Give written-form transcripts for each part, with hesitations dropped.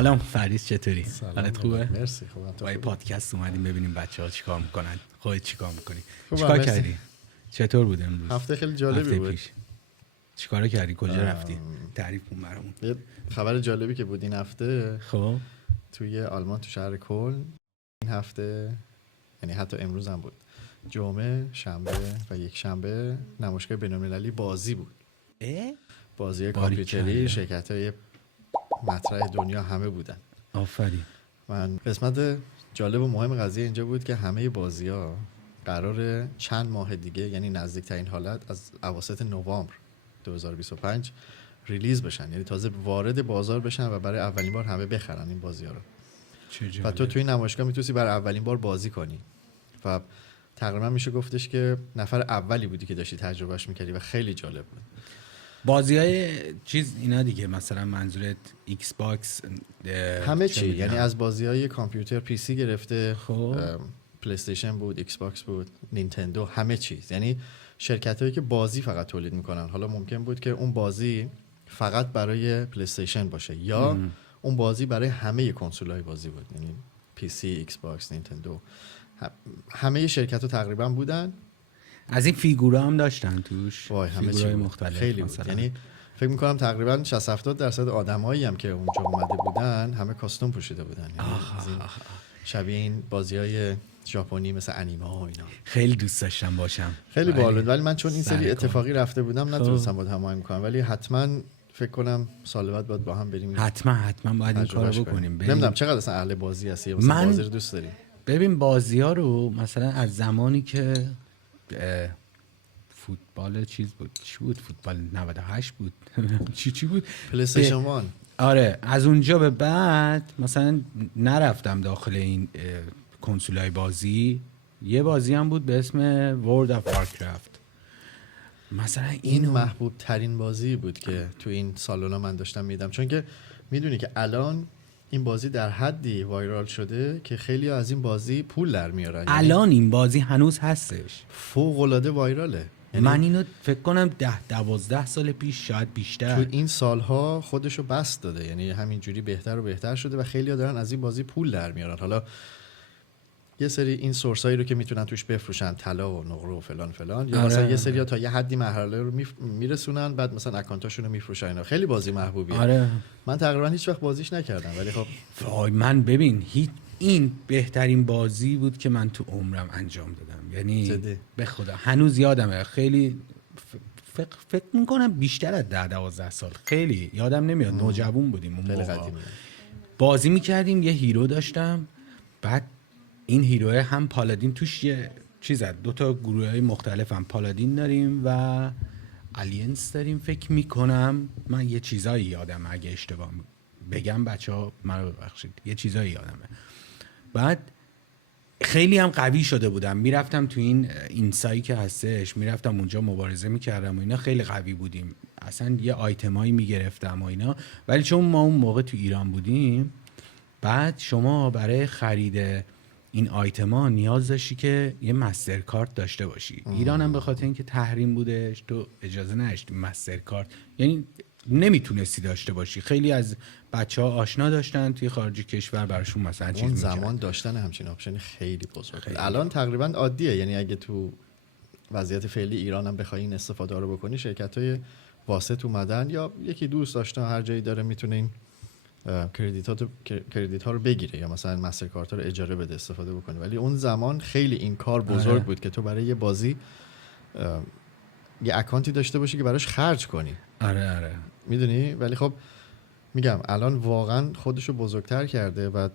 سلام فریس، چطوری؟ حالت خوبه؟ مرسی. خوبم. با این پادکست اومدیم ببینیم بچه‌ها چیکار میکنن. خودت چیکار میکنی؟ خوبم، چیکار مرسی. کردی؟ چطور بود امروز؟ هفته خیلی جالبی بود. پیش چیکار کردی؟ کجا رفتی؟ تعریف کن برامون. یه خبر جالبی که بود این هفته، خب توی آلمان تو شهر کلن این هفته، یعنی حتی امروز هم بود، جمعه، شنبه و یک شنبه نمایشگاه بین‌المللی بازی بود. بازی کامپیوتری، شرکت‌های مطرح دنیا همه بودن. آفرین. من قسمت جالب و مهم قضیه اینجا بود که همه بازی‌ها قراره چند ماه دیگه، یعنی نزدیکترین حالت از اواسط نوامبر 2025 ریلیز بشن، یعنی تازه وارد بازار بشن و برای اولین بار همه بخرن این بازی‌ها رو. و تو توی نمایشگاه میتونی برای اولین بار بازی کنی و تقریبا میشه گفتش که نفر اولی بودی که داشتی تجربهش میکردی و خیلی جالب بود. بازی‌های چیز اینا دیگه، مثلا منظورت ایکس باکس همه چی، یعنی از بازی‌های کامپیوتر، پی سی گرفته، خب پلی استیشن بود، ایکس باکس بود، نینتندو، همه چیز. یعنی شرکتایی که بازی فقط تولید میکنن. حالا ممکن بود که اون بازی فقط برای پلی استیشن باشه یا اون بازی برای همه کنسول‌های بازی بود، یعنی پی سی، ایکس باکس، نینتندو، همه شرکت‌ها تقریبا بودن. از این فیگورا هم داشتن توش، وای همه چی مختلف خیلی بود. یعنی فکر می‌کنم تقریبا 60-70% آدمایی هم که اونجا اومده بودن همه کاستوم پوشیده بودن، یعنی شبیه این بازی‌های ژاپنی مثل انیمه ها و اینا. خیلی دوست داشتم باشم، خیلی باحال. ولی من چون این سری اتفاقی رفته بودم نتونستم با هماهنگ کنم، ولی حتما فکر کنم سال بعد باید با هم بریم. حتما باید این کارو بکنیم. نمیدونم چقدر اصلا اهل بازی هستی، مثلا بازی رو دوست داری؟ ببین بازی‌ها رو مثلا از زمانی که فوتبال چی بود فوتبال 98 بود چی بود پلی استیشن 1. آره از اونجا به بعد مثلا نرفتم داخل این کنسولای بازی. یه بازی هم بود به اسم World of Warcraft. مثلا این محبوب ترین بازی بود که تو این سالونا من داشتم میدم، چون که میدونی که الان این بازی در حدی وایرال شده که خیلی از این بازی پول در میارن. الان این بازی هنوز هستش، فوق العاده وایراله. من اینو فکر کنم 10-12 سال پیش، شاید بیشتر، تو این سالها خودشو بست داده، یعنی همینجوری بهتر و بهتر شده و خیلی ها دارن از این بازی پول در میارن. حالا یه سری این سورس هایی رو که میتونن توش بفروشن، طلا و نقره و فلان فلان، یا مثلا یه سری ها تا یه حدی مرحله رو میرسونن بعد مثلا اکانتاشون رو میفروشن. اینا خیلی بازی محبوبیه. من تقریبا هیچ وقت بازیش نکردم، ولی خب وای من ببین این بهترین بازی بود که من تو عمرم انجام دادم، یعنی به خدا هنوز یادمه. خیلی فکر میکنم بیشتر از 10-12 سال، خیلی یادم نمیاد، نوجوان بودیم اون موقع. بازی میکردیم، یه هیرو داشتم، بعد این هیروه هم پالادین توش یه چیز هست، 2 گروه مختلف هم پالادین داریم و الینس داریم فکر میکنم. من یه چیزایی یادم، اگه اشتباه بگم بچه‌ها منو ببخشید، یه چیزایی یادمه. بعد خیلی هم قوی شده بودم، میرفتم تو این سایی که هستش، میرفتم اونجا مبارزه میکردم و اینا، خیلی قوی بودیم، اصلا یه آیتمایی میگرفتم و اینا. ولی چون ما اون موقع تو ایران بودیم، بعد شما برای خرید این آیتما نیاز داشتی که یه مستر کارت داشته باشی. ایران هم به خاطر اینکه تحریم بودش تو اجازه نداشتی مستر کارت، یعنی نمیتونستی داشته باشی. خیلی از بچه‌ها آشنا داشتن توی خارج کشور، براشون مثلا چیز می‌کرد. اون زمان داشتن همچین آپشن خیلی بزرگ. الان تقریبا عادیه، یعنی اگه تو وضعیت فعلی ایران هم بخوای این استفاده رو بکنی، شرکت‌های واسط اومدن یا یکی دوست آشنا هر جایی داره میتونه این کردیت ها رو بگیره یا مثلا مستر کارت ها رو اجاره بده استفاده بکنه. ولی اون زمان خیلی این کار بزرگ بود که تو برای یه بازی یه اکانتی داشته باشی که براش خرج کنی. آره میدونی. ولی خب میگم الان واقعا خودشو بزرگتر کرده و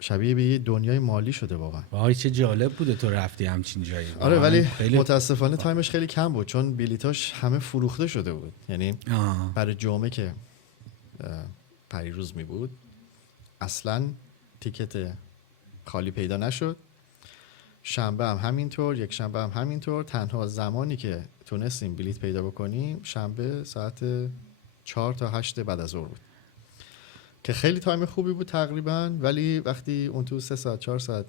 شبیه به یه دنیای مالی شده واقعا. وای چه جالب بوده تو رفتی همچین جایی. آره ولی متاسفانه تایمش خیلی کم بود، چون بلیتاش همه فروخته شده بود. یعنی برای جمعه که پریروز می بود اصلا تیکت خالی پیدا نشد. شنبه هم همینطور، یک شنبه هم همینطور. تنها زمانی که تونستیم بلیت پیدا بکنیم شنبه ساعت 4 تا 8 بعد از ظهر بود که خیلی تایم خوبی بود تقریبا. ولی وقتی اون تو 3 ساعت 4 ساعت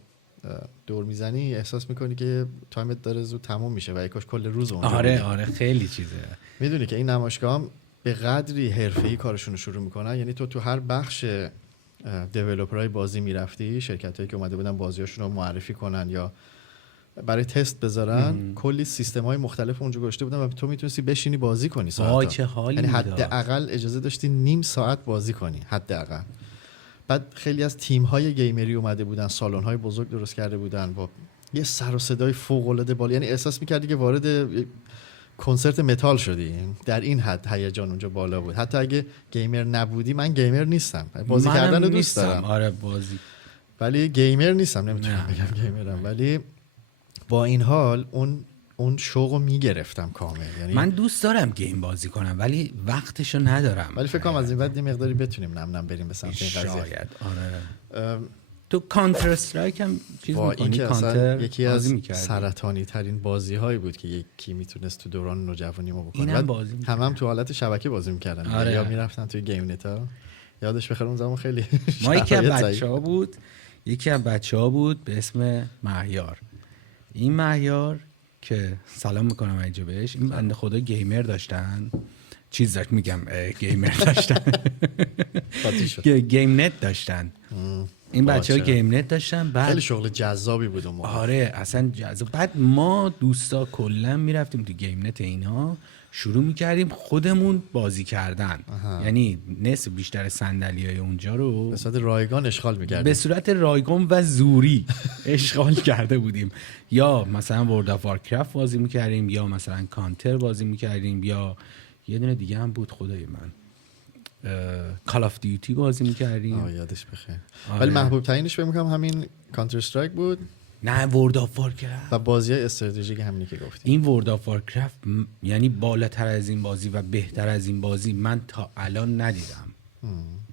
دور میزنی احساس میکنی که تایمت داره زود تموم میشه و یکاش کل روز اونجا بودی. آره خیلی چیزه. میدونی که این نمایشگاه هم به قدری حرفه‌ای کارشون رو شروع میکنن، یعنی تو هر بخش دیولپرهای بازی میرفتی، شرکتایی که اومده بودن بازیاشون رو معرفی کنن یا برای تست بذارن، کلی سیستم‌های مختلف اونجا گذاشته بودن و تو میتونستی بشینی بازی کنی ساعتا. چه حالی یعنی حداقل اجازه داشتی نیم ساعت بازی کنی حداقل. بعد خیلی از تیم‌های گیمری اومده بودن، سالن‌های بزرگ درست کرده بودن با یه سر و صدای فوق‌العاده بالا، یعنی احساس می‌کردی که وارد کنسرت متال شدی. در این حد هیجان اونجا بالا بود. حتی اگه گیمر نبودی، من گیمر نیستم، بازی کردن رو دوست دارم. آره بازی، ولی گیمر نیستم، نمیتونم بگم گیمرم، ولی با این حال اون شوقو میگرفتم کامل. یعنی من دوست دارم گیم بازی کنم ولی وقتشو ندارم. ولی فکر کنم از این بعد یه مقداری بتونیم نم بریم به سمت این قضیه. شاید. آره. تو کانتر استرایک هم چیز می‌کنی؟ کانتر یکی از سرطانی ترین بازی‌هایی بود که یکی میتونست تو دوران نوجوانی ما بکنه. هم تو حالت شبکه بازی می‌کردن. آره. یا میرفتن توی گیم نتا. یادش بخیر اون زمان خیلی ما یکی از بچه‌ها بود به اسم مهیار. این مهیار که سلام میکنم اینجا بهش، این بنده خدا گیمر داشتن، چیز داشت میگم گیمر داشتن گیم نت داشتن. این بچه‌ها گیم نت داشتن. بعد خیلی شغل جذابی بود اون موقع. آره اصلا جذاب. بعد ما دوستا کلا میرفتیم تو گیم نت اینا، شروع میکردیم خودمون بازی کردن. یعنی نصف بیشتر صندلی‌های اونجا رو به صورت رایگان اشغال می‌کردیم. به صورت رایگان و زوری اشغال کرده بودیم. یا مثلا ورلد آف وارکرافت بازی میکردیم، یا مثلا کانتر بازی میکردیم، یا یه دونه دیگه هم بود خدای من کال آف دیوتی بازی میکردیم. یادش بخیر. ولی محبوب ترینش فکر می‌کنم همین کانتر استرایک بود. نه ورلد آف وارکرافت و بازی‌های استراتژیک همینی که گفتیم. این ورلد آف وارکرافت یعنی بالاتر از این بازی و بهتر از این بازی من تا الان ندیدم.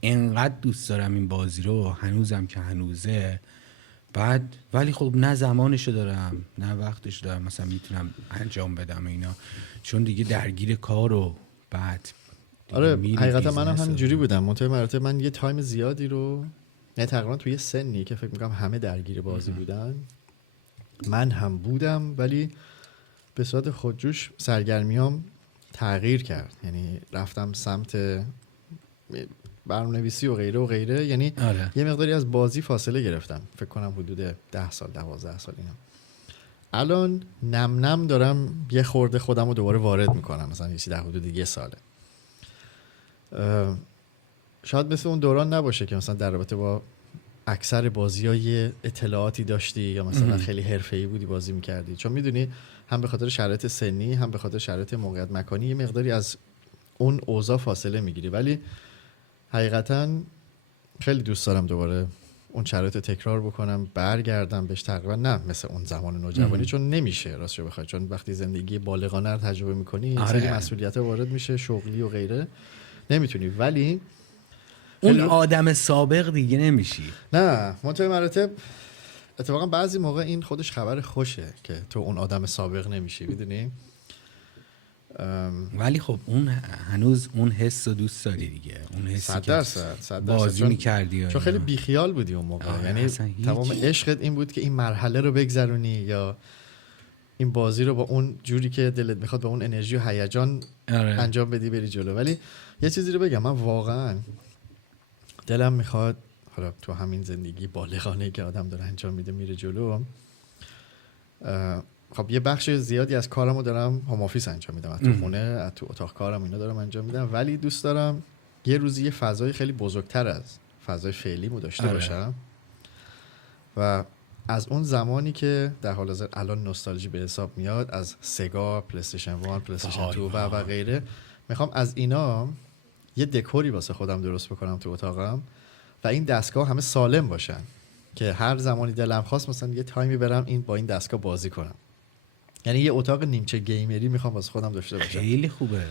انقدر دوست دارم این بازی رو، هنوزم که هنوزه. بعد ولی خب نه زمانشو دارم نه وقتشو دارم مثلا میتونم انجام بدم اینا، چون دیگه درگیر کار و بعد آره حقیقتا منم همینجوری بودم. منتهی مراتب من یه تایم زیادی رو، نه تقریبا توی سنی که فکر میکنم همه درگیر بازی بودن، من هم بودم، ولی به صورت خودجوش سرگرمیام تغییر کرد. یعنی رفتم سمت برنامه‌نویسی و غیره و غیره. یعنی یه مقداری از بازی فاصله گرفتم. فکر کنم حدود 10 سال 12 سال اینا. الان نم نم دارم یه خورده خودم رو دوباره وارد میکنم، مثلا یه چیزی در حدود 1 ساله. شاید مثل اون دوران نباشه که مثلا در رابطه با اکثر بازی‌های اطلاعاتی داشتی یا مثلا خیلی حرفه‌ای بودی بازی می‌کردی، چون میدونی هم به خاطر شرایط سنی هم به خاطر شرایط موقعیت مکانی یه مقداری از اون اوضاع فاصله میگیری. ولی حقیقتا خیلی دوست دارم دوباره اون شرایط رو تکرار بکنم، برگردم بهش. تقریبا نه مثل اون زمان نوجوانی، چون نمیشه راستش بخوای، چون وقتی زندگی بالغانه رو تجربه می‌کنی سری مسئولیت‌ها وارد میشه، شغلی و غیره، نمیتونی. ولی اون آدم سابق دیگه نمیشی. نه منتهی مراتب اتفاقا بعضی موقع این خودش خبر خوشه که تو اون آدم سابق نمیشی، میدونی. ولی خب اون هنوز اون حس رو دوست داری دیگه، اون حسی که 100% بازی میکردی چون خیلی بیخیال بودی اون موقع. یعنی تمام عشقت این بود که این مرحله رو بگذرونی یا این بازی رو با اون جوری که دلت میخواد با اون انرژی و هیجان انجام بدی بری جلو. ولی یه چیزی رو بگم، من واقعا دلم میخواد حالا تو همین زندگی بالغانه که آدم داره انجام میده میره جلو، خب یه بخش زیادی از کارمو دارم هوم آفیس انجام میدم، تو خونه، تو اتاق کارم اینا دارم انجام میدم، ولی دوست دارم یه روزی یه فضای خیلی بزرگتر از فضای فعلیمو داشته باشم. و از اون زمانی که در حال حاضر الان نوستالژی به حساب میاد، از سگا، پلی استیشن 1، پلی استیشن 2 و غیره، میخوام از اینا یه دکوری واسه خودم درست بکنم تو اتاقم و این دستگاه همه سالم باشن که هر زمانی دلم خواست مثلا یه تایمی برم این با این دستگاه بازی کنم. یعنی یه اتاق نیمچه گیمری میخوام واسه خودم داشته باشم. خیلی خوبه.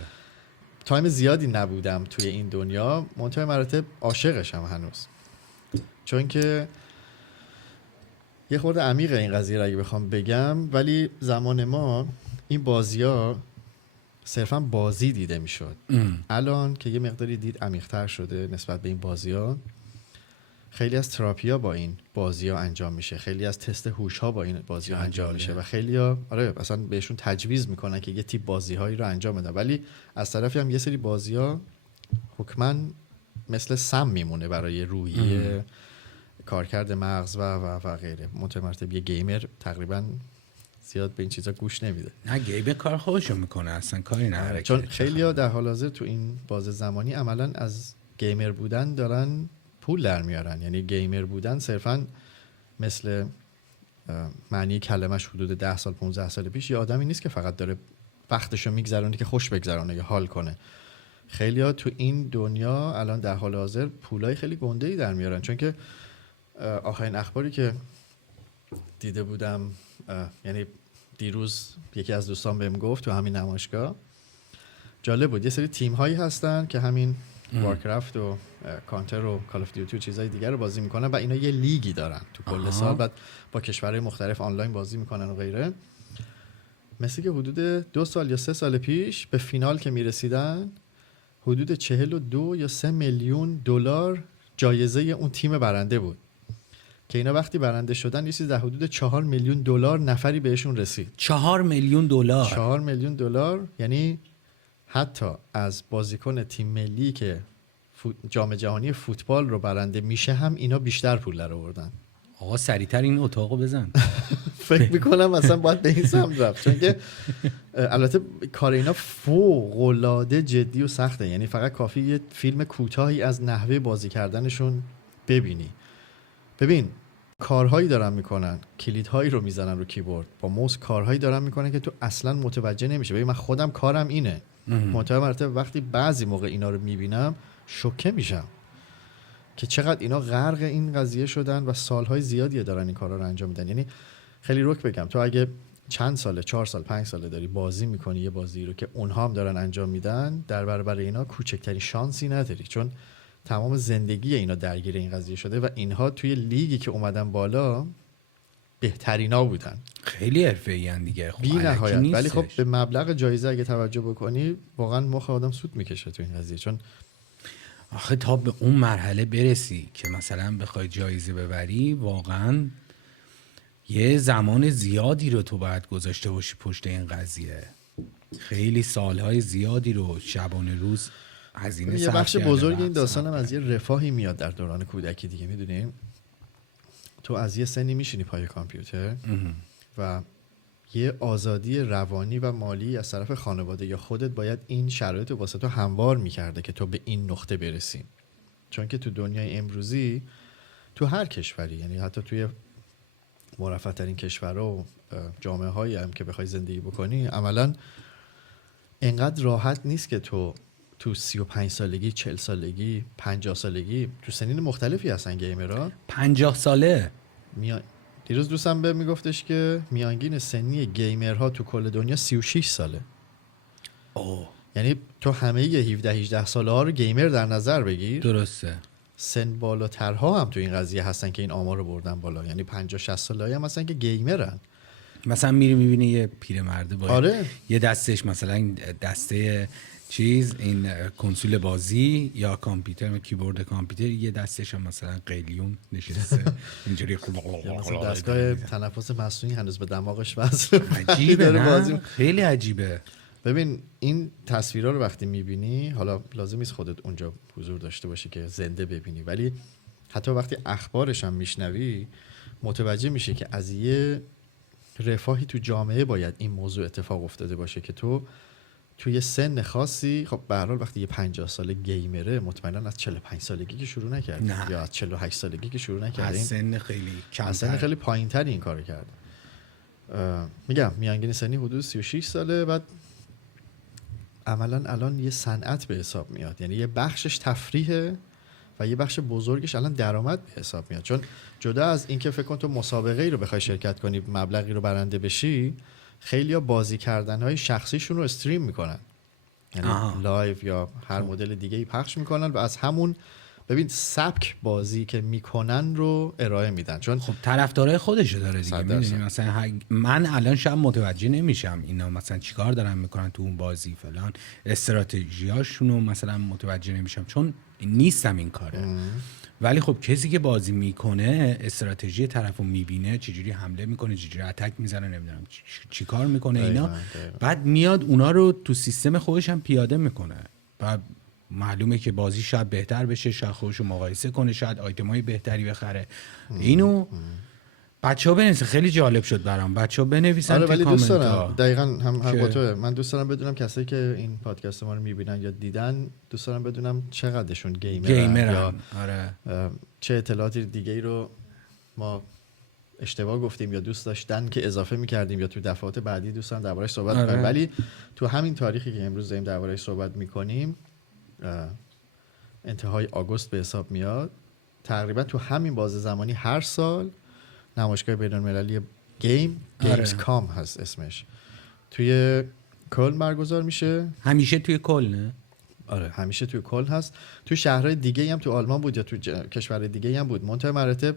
تایم زیادی نبودم توی این دنیا، منتهی مراتب عاشقشم هنوز، چون که یه خورده عمیقه این قضیه رو اگه بخوام بگم. ولی زمان ما این بازی‌ها صرفا بازی دیده میشد. الان که یه مقداری دید عمیق‌تر شده نسبت به این بازی‌ها، خیلی از تراپی‌ها با این بازی‌ها انجام میشه، خیلی از تست هوش‌ها با این بازی‌ها انجام میشه و خیلی‌ها آره اصلا بهشون تجویز میکنن که یه تیپ بازی‌هایی رو انجام بدن. ولی از طرفی هم یه سری بازی‌ها حتماً مثل سم میمونه برای روحیه، کارکرد مغز و غیره. متمرتب یه گیمر تقریبا زیاد به این چیزا گوش نمیده. نه گیمر کار خودشو میکنه، اصلا کاری نداره. چون خیلی‌ها در حال حاضر تو این باز زمانی عملاً از گیمر بودن دارن پول در میارن. یعنی گیمر بودن صرفاً مثل معنی کلمش حدود 10 سال 15 سال پیش یه آدمی نیست که فقط داره وقتشو میگذرونه که خوش بگذرونه یا حال کنه. خیلی‌ها تو این دنیا الان در حال حاضر پولای خیلی گنده‌ای در میارن. چون که آخرین اخباری که دیده بودم، یعنی دیروز یکی از دوستان بهم گفت تو همین نمایشگاه، جالب بود، یه سری تیم هایی هستن که همین وارکرافت و کانتر و کال اف دیوتی و چیزهای دیگر رو بازی میکنن و اینا یه لیگی دارن تو کل سال، بعد با کشورهای مختلف آنلاین بازی میکنن و غیره. مثل که حدود 2 سال یا 3 سال پیش به فینال که میرسیدن حدود 42 یا 3 میلیون دلار جایزه اون تیم برنده بود که اینا وقتی برنده شدن یه چیز در حدود 4 میلیون دلار نفری بهشون رسید. 4 میلیون دلار. 4 میلیون دلار، یعنی حتی از بازیکن تیم ملی که جام جهانی فوتبال رو برنده میشه هم اینا بیشتر پول در آوردن. آقا سریعتر این اتاقو بزن. فکر میکنم مثلا باید به این سمت رفت، چون که البته کار اینا فوق العاده جدی و سخته. یعنی فقط کافی یه فیلم کوتاهی از نحوه بازی کردنشون ببینی. ببین کارهایی دارن میکنن، کلیدهایی رو میزنن رو کیبورد، با موس کارهایی دارن میکنن که تو اصلا متوجه نمیشه. ببین من خودم کارم اینه، متأسفانه وقتی بعضی موقع اینا رو میبینم شوکه میشم که چقدر اینا غرق این قضیه شدن و سالهای زیادیه دارن این کارا رو انجام میدن. یعنی خیلی رک بگم، تو اگه چند ساله 4 سال 5 ساله داری بازی میکنی یه بازی رو که اونها هم دارن انجام میدن، در برابر اینا کوچکترین شانسی نداری، چون تمام زندگی اینا درگیر این قضیه شده و اینها توی لیگی که اومدن بالا بهترینا بودن. خیلی حرفه‌ای ان دیگه، بی نهایت. ولی خب به مبلغ جایزه اگه توجه بکنی واقعا مخ آدم سود میکشه تو این قضیه. چون آخه تا به اون مرحله برسی که مثلا بخوای جایزه ببری، واقعا یه زمان زیادی رو تو باید گذاشته باشی پشت این قضیه. خیلی سالهای زیادی رو شبانه روز هزینه صرف یه بخش بزرگ این داستانم از یه رفاهی میاد در دوران کودکی دیگه. میدونیم تو از یه سنی میشینی پای کامپیوتر و یه آزادی روانی و مالی از طرف خانواده یا خودت باید این شرایط رو واسه تو هموار میکرده که تو به این نقطه برسی. چون که تو دنیای امروزی تو هر کشوری، یعنی حتی توی مرفه ترین کشورها و جامعه هایی هم که بخوای زندگی بکنی، عملا اینقدر راحت نیست که تو 35 سالگی 40 سالگی 50 سالگی تو سنین مختلفی هستن گیمرها. 50 ساله دیروز دوستم به میگفتش که میانگین سنی گیمرها تو کل دنیا 36 ساله. یعنی تو همه 17-18 ساله ها رو گیمر در نظر بگیر. درسته. سن بالاترها هم تو این قضیه هستن که این آمار رو بردن بالا. یعنی 50-60 ساله‌ای هم هستن که گیمرن. مثلا میری میبینی یه پیرمرده با آره. یه دستش مثلا دسته چیز این کنسول بازی یا کامپیوتر، کیبورد کامپیوتر، یه دستش هم مثلا قلیون نشسته اینجوری مثلا دستگاه تنفس مصنوعی هنوز به دماغش وصل. عجیبه نه؟ خیلی عجیبه. ببین این تصویرها رو وقتی میبینی، حالا لازم نیست خودت اونجا حضور داشته باشی که زنده ببینی، ولی حتی وقتی اخبارش هم میشنوی متوجه میشه که از یه رفاهی تو جامعه باید این موضوع اتفاق افتاده باشه که توی سن خاصی، خب به هر حال وقتی یه 50 ساله گیمره مطمئنا از 45 سالگی که شروع نکرد یا از 48 سالگی که شروع نکرد، از سن خیلی کمتر، از سن خیلی پایین‌تری این کارو کرد. میگم میانگین سنی حدود 36 ساله. بعد عملا الان یه صنعت به حساب میاد، یعنی یه بخشش تفریحه و یه بخش بزرگش الان درآمد به حساب میاد. چون جدا از این که فکر کن تو مسابقه‌ای رو بخوای شرکت کنی مبلغی رو برنده بشی، خیلی‌ها بازی کردن‌های شخصیشون رو استریم میکنن، یعنی لایو یا هر مدل دیگه‌ای پخش میکنن و از همون ببین سبک بازی که میکنن رو ارائه میدن. چون خب طرفدارای خودشو داره دیگه. میدونی مثلا من الان شاید متوجه نمیشم اینا مثلا چیکار دارن میکنن تو اون بازی فلان، استراتژیاشونو مثلا متوجه نمیشم چون نیستم این کاره. ولی خب کسی که بازی میکنه استراتژی طرفو میبینه، چجوری حمله میکنه، چجوری اتک میزنه، نمیدونم چیکار میکنه اینا، بعد میاد اونا رو تو سیستم خودش هم پیاده میکنه. بعد معلومه که بازی شاید بهتر بشه، شاید خودشو مقایسه کنه، شاید آیتمای بهتری بخره. اینو بچه‌ها بنویسن، خیلی جالب شد برام. بچه‌ها بنویسن. آره ولی دوست دارم دقیقاً هم با تو، من دوست دارم بدونم کسایی که این پادکست ما رو میبینن یا دیدن، دوست دارم بدونم چقدرشون گیمرن یا آره. چه اطلاعاتی دیگه ای رو ما اشتباه گفتیم یا دوست داشتن که اضافه می‌کردیم یا تو دفعات بعدی دوست دارم درباره‌اش صحبت کنیم. ولی تو همین تاریخی که امروز داریم درباره‌اش صحبت می‌کنیم، انتهای آگوست به حساب میاد، تقریبا تو همین بازه زمانی هر سال نمایشگاه بین‌المللی گیمز کام هست اسمش، توی کلن برگزار میشه. همیشه توی کلن نه؟ آره همیشه توی کلن هست. تو شهرهای دیگه هم تو آلمان بود یا تو کشورهای دیگه هم بود. منتهی مراتب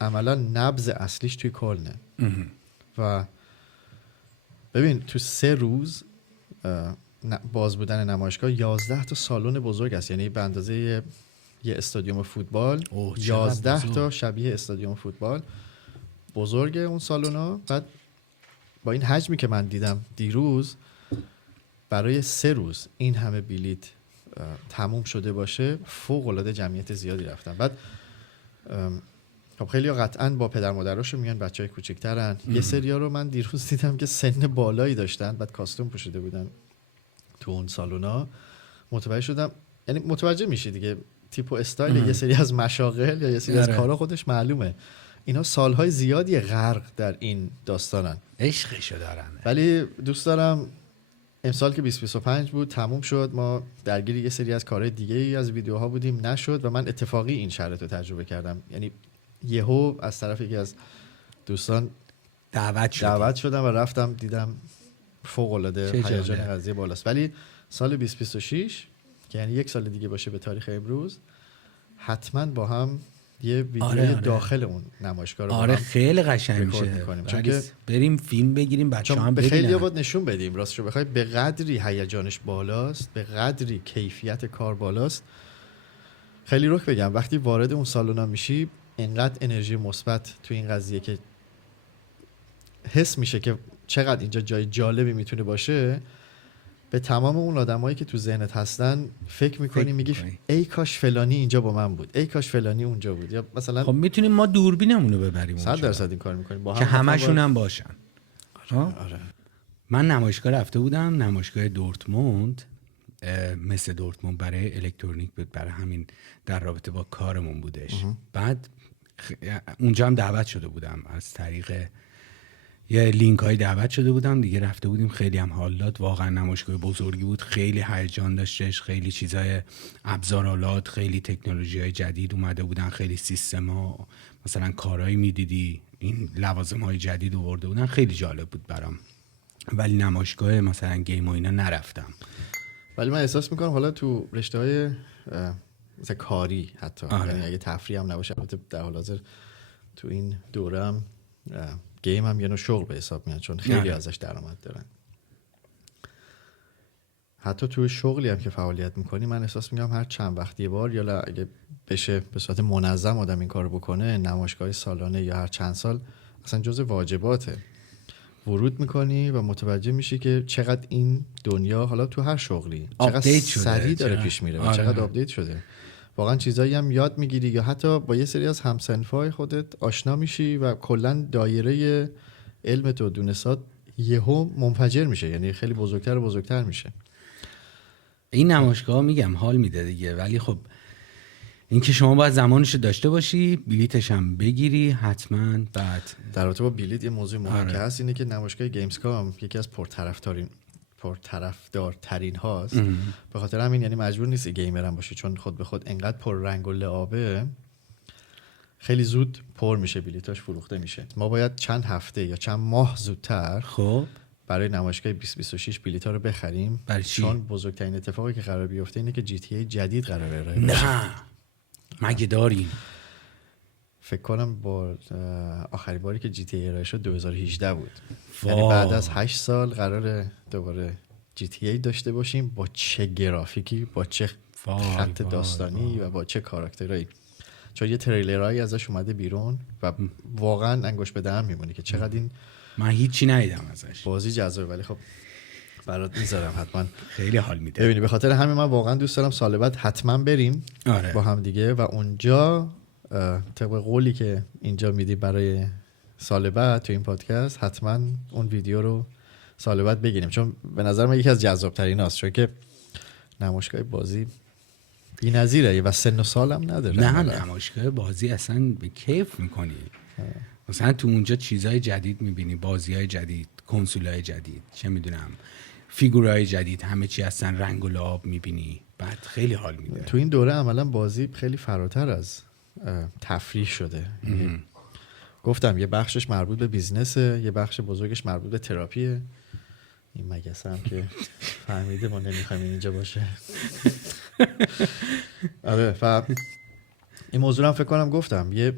عملا نبض اصلیش توی کلنه. و ببین تو 3 روز باز بودن نمایشگاه 11 تا سالن بزرگ است، یعنی به اندازه یه استادیوم فوتبال 11 تا شبیه استادیوم فوتبال بزرگه اون سالونا. بعد با این حجمی که من دیدم دیروز، برای 3 روز این همه بلیت تموم شده باشه، فوق العاده جمعیت زیادی رفتن. بعد خب خیلی قطعاً با پدر مادراشون میان، بچهای کوچیک‌ترن. یه سریا رو من دیروز دیدم که سن بالایی داشتن، بعد کاستوم پوشیده بودن تو اون سالونا. متوجه شدم، یعنی متوجه میشی دیگه تیپ و استایل یه سری از مشاغل یا یه سری از کارا خودش معلومه. اینا سالهای زیادی غرق در این داستانن، عشقشو دارن. ولی دوست دارم امسال که 2025 بود تموم شد، ما درگیر یه سری از کارهای دیگه ای از ویدیوها بودیم نشد و من اتفاقی این شرایط رو تجربه کردم. یعنی یهو از طرف یکی از دوستان دعوت شدم و رفتم دیدم، فوق العاده هیجان قضیه بالاست. ولی سال 2026 که یعنی 1 سال دیگه باشه به تاریخ امروز، حتما با هم یه ویدیو داخل اون نمایشگاه رو خیلی قشنگ میشه، چون که بریم فیلم بگیریم بچه‌ها هم ببینن. خیلی باید نشون بدیم راستش بخوای، به قدری هیجانش بالاست، به قدری کیفیت کار بالاست. خیلی روک بگم، وقتی وارد اون سالونا میشی اینقدر انرژی مثبت تو این قضیه که حس میشه که چقدر اینجا جای جالبی میتونه باشه. به تمام اون آدمایی که تو ذهنت هستن فکر میکنی، میگی ای کاش فلانی اینجا با من بود، ای کاش فلانی اونجا بود. یا مثلا خب میتونیم ما دوربینمون رو ببریم 100% این کار میکنیم با هم که همشون هم باشن. آره. من نمایشگاه رفته بودم، نمایشگاه دورتموند، مثل دورتموند برای الکترونیک بود، برای همین در رابطه با کارمون بودش. بعد اونجا هم دعوت شده بودم، از طریق یه لینک های دعوت شده بودم دیگه، رفته بودیم. خیلی هم حال داد، واقعا نمایشگاه بزرگی بود، خیلی هیجان داشتش، خیلی چیزای ابزارالات، خیلی تکنولوژی های جدید اومده بودن، خیلی سیستما، مثلا کارهایی میدیدی این لوازم های جدید آورده بودن، خیلی جالب بود برام. ولی نمایشگاه مثلا گیم و اینا نرفتم. ولی من احساس میکنم حالا تو رشته های مثلا کاری حتی، یعنی اگه تفریح هم نباشه، البته در حال حاضر تو این دوره هم گیم هم یه نوع شغل به حساب میاد، چون خیلی ازش درآمد دارن. حتی تو شغلی هم که فعالیت میکنی، من احساس میکنم هر چند وقت یه بار، یا اگه بشه به صورت منظم آدم این کارو بکنه، نمایشگاه سالانه یا هر چند سال اصلا جزء واجباته. ورود میکنی و متوجه میشی که چقدر این دنیا، حالا تو هر شغلی، چقدر سریع داره پیش میره و چقدر آپدیت شده. واقعا چیزایی هم یاد میگیری یا حتی با یه سری از همسنفای خودت آشنا میشی و کلا دایره علم تو دونستات یهو منفجر میشه، یعنی خیلی بزرگتر و بزرگتر میشه. این نمایشگاه میگم حال میده دیگه، ولی خب این که شما باید زمانش داشته باشی، بلیتش هم بگیری حتما. بعد در رابطه با بلیت یه موضوع مهم که هست اینه که نمایشگاه گیمز کام یکی از پرطرفدارترین هاست. به خاطر همین یعنی مجبور نیستی گیمر هم باشی، چون خود به خود انقدر پر رنگ و لعابه، خیلی زود پر میشه، بلیتاش فروخته میشه. ما باید چند هفته یا چند ماه زودتر خب برای نمایشگاه 2026 بلیطا رو بخریم، چون بزرگترین اتفاقی که قرار بیفته اینه که جی تی ای جدید قراره ارائه بشه. نه مگه داریم؟ فکر کنم با آخرین باری که جی تی ای ارائه شد 2018 بود. یعنی بعد از 8 سال قراره دوباره جی تی ای داشته باشیم، با چه گرافیکی، با چه خط داستانی و با چه کاراکترایی. چون یه تریلرایی ازش اومده بیرون و واقعا انگوش به دهن میمونی که چقدر این من هیچی ندیدم ازش. بازی جذابه. ولی خب برات میذارم حتما. خیلی حال میده. ببینی به خاطر همین من واقعا دوست دارم سال بعد حتما بریم با هم دیگه و اونجا طبق قولی که اینجا میدی برای سال بعد تو این پادکست حتما اون ویدیو رو سال بعد بگیریم، چون به نظر من یکی از جذاب‌ترین هاست، چون که نمایشگاه بازی بی‌نظیره و سن و سالم نداره. نه نمایشگاه بازی اصلا به کیف میکنی. مثلا تو اونجا چیزای جدید میبینی، بازیای جدید، کنسولای جدید، چه میدونم فیگورای جدید، همه چی اصلا رنگ و لعاب میبینی، بعد خیلی حال میده. تو این دوره عملا بازی خیلی فراتر از تفریح شده. گفتم یه بخشش مربوط به بیزنسه، یه بخش بزرگش مربوط به تراپیه. این مگسه هم که فهمیده ما نمیخوایم اینجا باشه. آره و این موضوع هم فکر کنم گفتم یه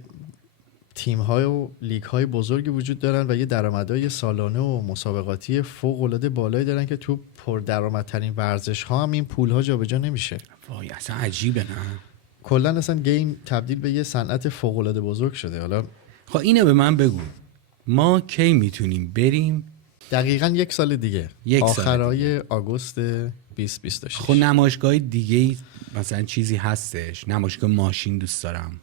تیم‌های و لیگ‌های بزرگی وجود دارن و یه درآمدهای سالانه و مسابقاتی فوق‌العاده بالایی دارن که تو پردرآمدترین ورزش‌ها هم این پول‌ها جابجا نمیشه. وای اصلا عجیبه. نه کلا اصلا گیم تبدیل به یه صنعت فوق‌العاده بزرگ شده. حالا خب اینو به من بگو، ما کی میتونیم بریم؟ دقیقاً یک سال دیگه، آخرای آگوست 2026. خب نمایشگاه دیگه مثلا چیزی هستش؟ نمایشگاه ماشین دوست دارم.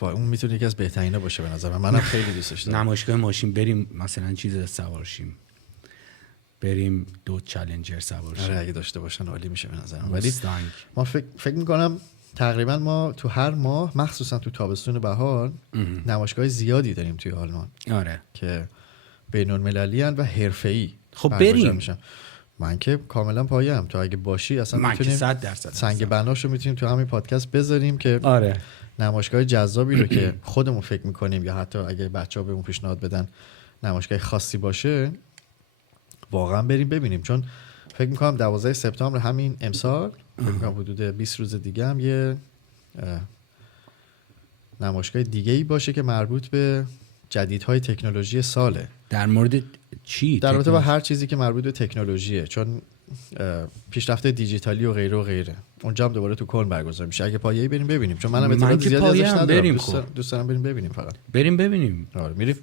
اون میتونه یکی از بهترینا باشه به نظر من. منم خیلی دوستش دارم. نمایشگاه ماشین بریم مثلا چیز سوارشیم، بریم دو چالنجر سوارشیم. آره اگه داشته باشن عالی میشه به نظر من. ولی ما فکر میکنم تقریبا ما تو هر ماه مخصوصا تو تابستون بهار نمایشگاه زیادی داریم توی آلمان. آره که بین‌المللی ان و حرفه‌ای. خب بریم. من که کاملا پایم. تو اگه باشی اصلا میتونیم 100% سنگ بناشو میتونیم تو همین پادکست بذاریم که آره نمایشگاه جذابی رو که خودمون فکر میکنیم یا حتی اگه بچه‌ها بهمون پیشنهاد بدن نمایشگاه خاصی باشه واقعا بریم ببینیم. چون فکر میکنم 12 سپتامبر همین امسال فکر میکنم حدود 20 روز دیگه هم یه نمایشگاه دیگه‌ای باشه که مربوط به جدیدهای تکنولوژی ساله. در مورد چی؟ در رابطه با هر چیزی که مربوط به تکنولوژیه، چون پیشرفت دیجیتالی و غیره و غیره. اونجا هم دوباره تو کلن برگزار میشه. اگه پایه‌ای بریم ببینیم، چون منم اطلاعات زیادی ازش ندارم. دوست دارم بریم ببینیم. فقط بریم ببینیم. آره میریم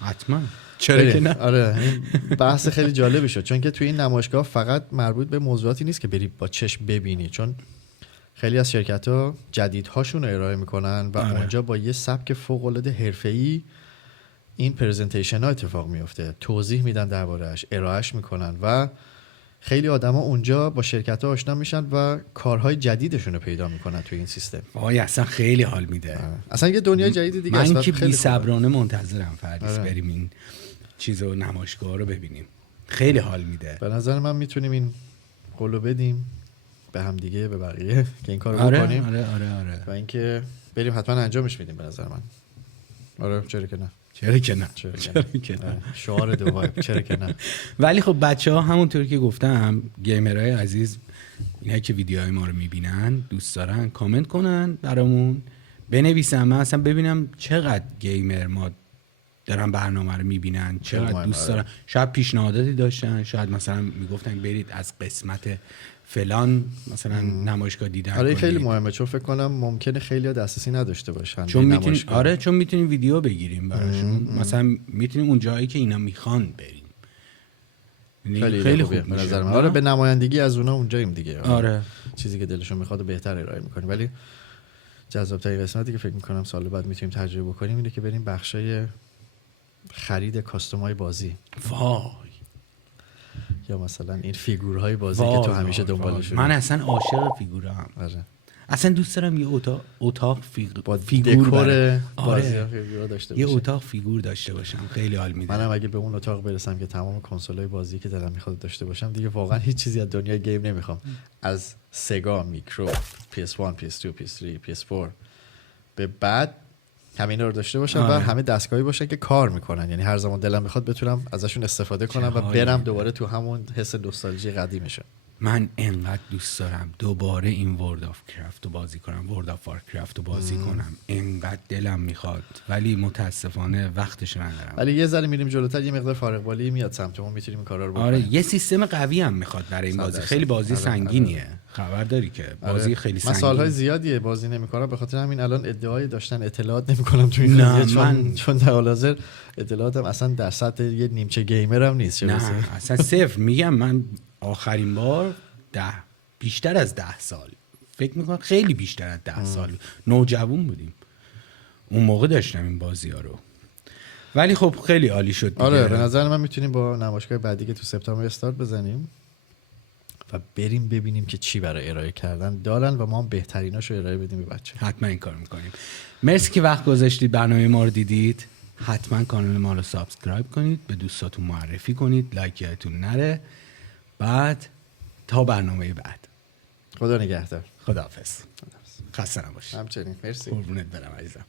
حتما. چرا که نه؟ آره این بحث خیلی جالبی شد، چون که توی این نمایشگاه فقط مربوط به موضوعاتی نیست که بری با چشم ببینی، چون خیلی از شرکت‌ها جدیدهاشون رو ارائه میکنن و اونجا با یه سبک فوق‌العاده حرفه‌ای این پرزنتیشن ها اتفاق میفته، توضیح میدن درباره‌اش، ارائهش میکنن و خیلی آدما اونجا با شرکت‌ها آشنا میشن و کارهای جدیدشون رو پیدا میکنن توی این سیستم. وای اصلا خیلی حال میده. اصلا یه دنیای جدید دیگه است. من که بی‌صبرانه منتظرم فردیس بریم این چیزو نمایشگاه رو ببینیم. خیلی حال میده. به نظر من میتونیم این قولو بدیم به هم دیگه، به بقیه که این کارو بکنیم. آره. و اینکه بریم حتما انجامش میدیم به نظر من. آره چرا که نه. شعار دو وایب چرا که نه. ولی خب بچه‌ها همونطور که گفتم گیمرهای عزیز، اینایی که ویدیوهای ما رو میبینن دوست دارن کامنت کنن برامون، بنویسن. من اصلا ببینم چقدر گیمر ما دارن برنامه رو میبینن، چقدر دوست دارن. شاید پیشنهاداتی داشتن، شاید مثلا میگفتن برید از قسمت فلان مثلا نمایشگاه دیدن. آره خیلی مهمه، چون فکر کنم ممکنه خیلی‌ها دسترسی نداشته باشن. چون میتونیم ویدیو بگیریم براشون. مثلا میتونیم اون جایی که اینا میخوان بریم. خیلی خوب به نظر من. آره به نمایندگی از اونا اونجاییم دیگه. آره چیزی که دلشون میخواد بهتر ارائه میکنیم. ولی جذاب‌ترین قسمتی که فکر میکنم سال بعد میتونیم تجربه بکنیم اینه که بریم بخشای خرید کاستومای بازی. وای. یا مثلا این فیگورهای بازی که تو همیشه دنبالشونی. من اصلا عاشق فیگورام. آره. اصلا دوست دارم یه اتاق با فیگور بازی ها فیگورها داشته باشم. یه اتاق فیگور داشته باشم. خیلی حال میده. منم اگه به اون اتاق برسم که تمام کنسول‌های بازی که دلم میخواد داشته باشم، دیگه واقعا هیچ چیزی از دنیای گیم نمیخوام. از سگا، میکرو، PS1، PS2، PS3، PS4 به بعد همینا رو داشته باشم و همه دستگاهی باشن که کار میکنن. یعنی هر زمان دلم میخواد بتونم ازشون استفاده کنم و برم دوباره تو همون حس نوستالژی قدیمشه. من انقدر دوست دارم دوباره این ورد آف کرافت رو بازی کنم، ورد آف وارکرافت رو بازی کنم. انقدر دلم میخواد ولی متاسفانه وقتش ندارم. ولی یه ذره میریم جلوتر یه مقدار فارغ بالی میاد سمتمون، میتونیم این کارا رو بکنیم. آره یه سیستم قوی هم میخواد برای این بازی. خیلی بازی سنگینیه. خبر داری که بازی خیلی سنگینه. من سالهای زیادیه بازی نمیکنم، به خاطر همین الان ادعای داشتن اطلاعات نمیکنم تو این قضیه، چون در حال حاضر اطلاعاتم اصلا در سطح یه نیمچه گیمرم نیست. نه اصلا صفر. میگم من آخرین بار بیشتر از 10 سال، فکر میکنم خیلی بیشتر از 10 سال نوجوان بودیم اون موقع داشتم این بازی ها رو. ولی خب خیلی عالی شد دیگه. آره به نظر من میتونیم با نمایشگاه بعدی که تو سپتامبر استارت بزنیم و بریم ببینیم که چی برای ارائه کردن دارن و ما هم بهتریناشو ارائه بدیم به بچه. حتما این کار میکنیم. مرسی که وقت گذاشتید برنامه ما رو دیدید. حتما کانال ما رو سابسکرایب کنید، به دوستاتون معرفی کنید، لایک یادتون نره. بعد تا برنامه بعد، خدا نگهدار. خداحافظ. خسته نباشید. همچنین. مرسی. قربونت برم عزیزم.